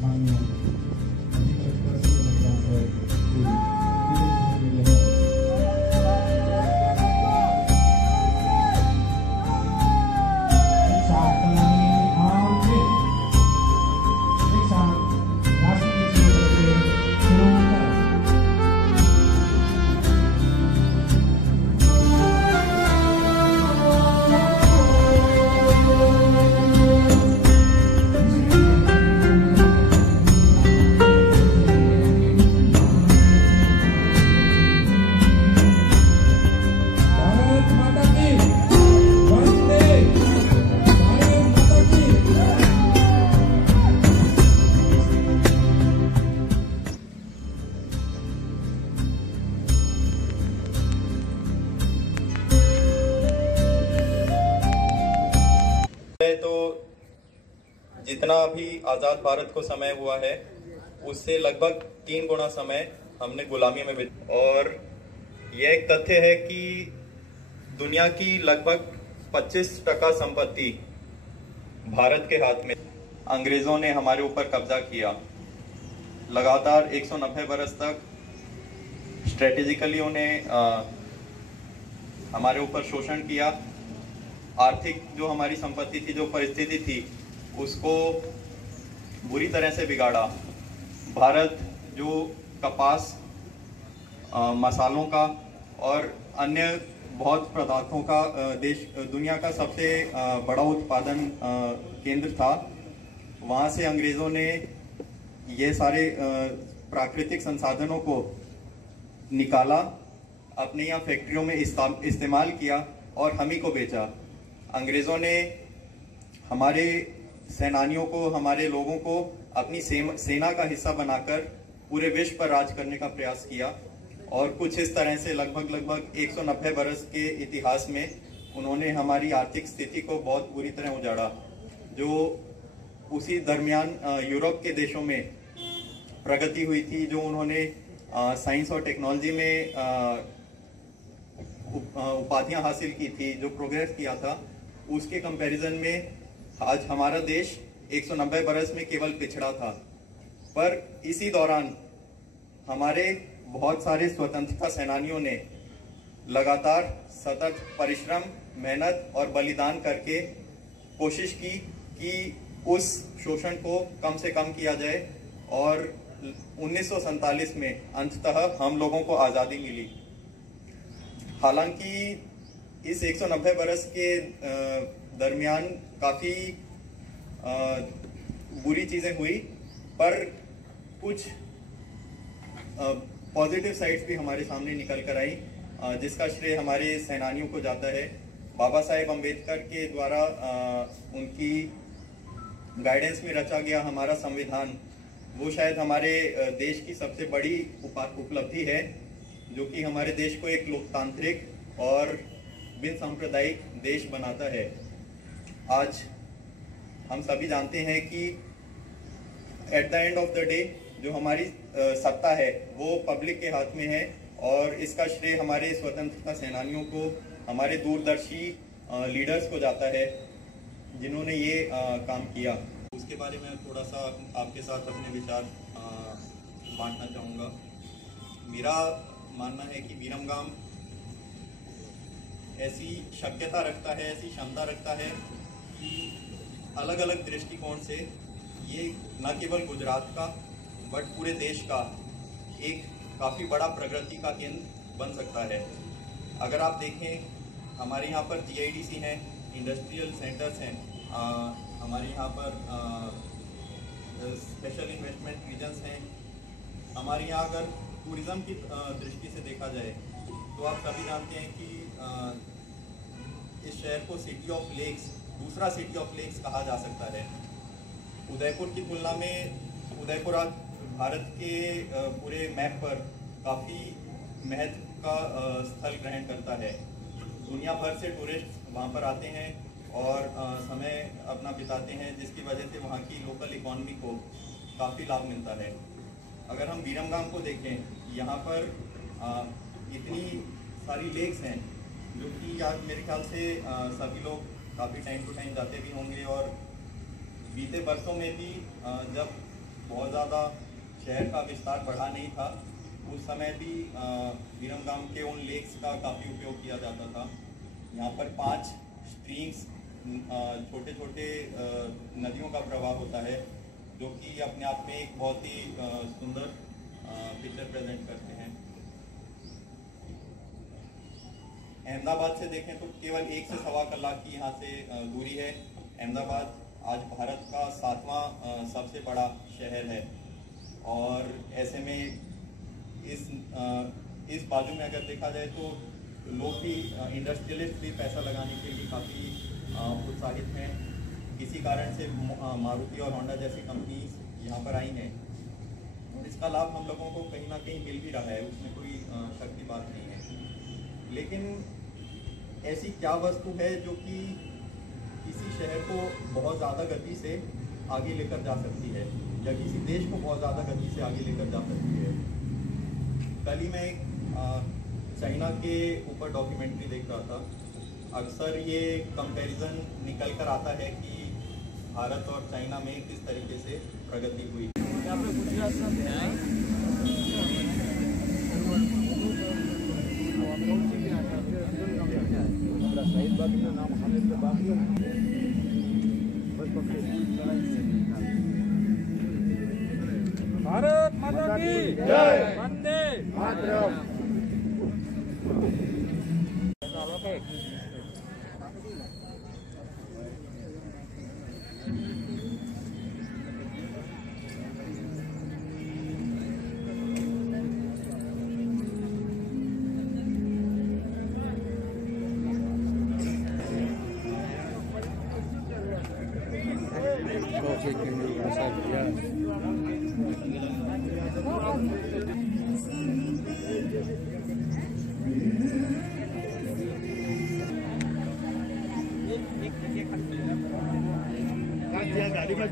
माननीय अधिकृत कृषि अधिकारी तो जितना भी आज़ाद भारत को समय हुआ है उससे लगभग 3 गुना समय हमने गुलामी में बिताया। और यह एक तथ्य है कि दुनिया की लगभग 25% संपत्ति भारत के हाथ में। अंग्रेजों ने हमारे ऊपर कब्जा किया, लगातार 190 बरस तक स्ट्रेटेजिकली उन्हें हमारे ऊपर शोषण किया। आर्थिक जो हमारी संपत्ति थी, जो परिस्थिति थी, उसको बुरी तरह से बिगाड़ा। भारत जो कपास, मसालों का और अन्य बहुत पदार्थों का देश, दुनिया का सबसे बड़ा उत्पादन केंद्र था, वहाँ से अंग्रेज़ों ने ये सारे प्राकृतिक संसाधनों को निकाला, अपने यहाँ फैक्ट्रियों में इस्तेमाल किया और हम ही को बेचा। अंग्रेज़ों ने हमारे सेनानियों को, हमारे लोगों को अपनी सेना का हिस्सा बनाकर पूरे विश्व पर राज करने का प्रयास किया। और कुछ इस तरह से लगभग 190 बरस के इतिहास में उन्होंने हमारी आर्थिक स्थिति को बहुत बुरी तरह उजाड़ा। जो उसी दरमियान यूरोप के देशों में प्रगति हुई थी, जो उन्होंने साइंस और टेक्नोलॉजी में उपाधियां हासिल की थी, जो प्रोग्रेस किया था, उसके कंपैरिजन में आज हमारा देश 190 बरस में केवल पिछड़ा था। पर इसी दौरान हमारे बहुत सारे स्वतंत्रता सेनानियों ने लगातार सतत परिश्रम, मेहनत और बलिदान करके कोशिश की कि उस शोषण को कम से कम किया जाए और 1947 में अंततः हम लोगों को आज़ादी मिली। हालांकि इस 190 बरस के दरमियान काफ़ी बुरी चीज़ें हुई, पर कुछ पॉजिटिव साइड्स भी हमारे सामने निकल कर आई, जिसका श्रेय हमारे सेनानियों को जाता है। बाबा साहेब अम्बेडकर के द्वारा उनकी गाइडेंस में रचा गया हमारा संविधान, वो शायद हमारे देश की सबसे बड़ी उपलब्धि है, जो कि हमारे देश को एक लोकतांत्रिक और बिन सांप्रदायिक देश बनाता है। आज हम सभी जानते हैं कि at the end of the day जो हमारी सत्ता है वो पब्लिक के हाथ में है, और इसका श्रेय हमारे स्वतंत्रता सेनानियों को, हमारे दूरदर्शी लीडर्स को जाता है, जिन्होंने ये काम किया। उसके बारे में थोड़ा सा आपके साथ अपने विचार बांटना चाहूँगा। मेरा मानना है कि विरमगाम ऐसी शक्यता रखता है, ऐसी क्षमता रखता है कि अलग अलग दृष्टिकोण से ये न केवल गुजरात का बट पूरे देश का एक काफ़ी बड़ा प्रगति का केंद्र बन सकता है। अगर आप देखें, हमारे यहाँ पर GIDC हैं, इंडस्ट्रियल सेंटर्स हैं, हमारे यहाँ पर स्पेशल इन्वेस्टमेंट रीजन्स हैं। हमारे यहाँ अगर टूरिज़्म की दृष्टि से देखा जाए तो आप सभी जानते हैं कि इस शहर को सिटी ऑफ लेक्स, दूसरा सिटी ऑफ लेक्स कहा जा सकता है। उदयपुर की तुलना में उदयपुर आज भारत के पूरे मैप पर काफ़ी महत्व का स्थल ग्रहण करता है। दुनिया भर से टूरिस्ट वहाँ पर आते हैं और समय अपना बिताते हैं, जिसकी वजह से वहाँ की लोकल इकॉनमी को काफ़ी लाभ मिलता है। अगर हम विरमगाम को देखें, यहाँ पर इतनी सारी लेक्स हैं जो कि आज मेरे ख्याल से सभी लोग काफ़ी टाइम टू टाइम जाते भी होंगे। और बीते बरसों में भी जब बहुत ज़्यादा शहर का विस्तार बढ़ा नहीं था, उस समय भी विरमगाम के उन लेक्स का काफ़ी उपयोग किया जाता था। यहाँ पर 5 स्ट्रीम्स, छोटे छोटे नदियों का प्रवाह होता है, जो कि अपने आप में एक बहुत ही सुंदर पिक्चर प्रेजेंट करते हैं। अहमदाबाद से देखें तो केवल 1 से सवा कलाक की यहाँ से दूरी है। अहमदाबाद आज भारत का 7वां सबसे बड़ा शहर है, और ऐसे में इस बाजू में अगर देखा जाए तो लोग भी, इंडस्ट्रियलिस्ट भी पैसा लगाने के लिए काफ़ी उत्साहित हैं। किसी कारण से मारुति और होंडा जैसी कंपनीज यहाँ पर आई हैं, और इसका लाभ हम लोगों को कहीं ना कहीं मिल भी रहा है, उसमें कोई शक की बात नहीं है। लेकिन ऐसी क्या वस्तु है जो कि किसी शहर को बहुत ज़्यादा गति से आगे लेकर जा सकती है, या किसी देश को बहुत ज़्यादा गति से आगे लेकर जा सकती है? कल ही मैं चाइना के ऊपर डॉक्यूमेंट्री देख रहा था। अक्सर ये कंपैरिजन निकल कर आता है कि भारत और चाइना में किस तरीके से प्रगति हुई। भारत माता की जय। वंदे मातरम। गाड़ी में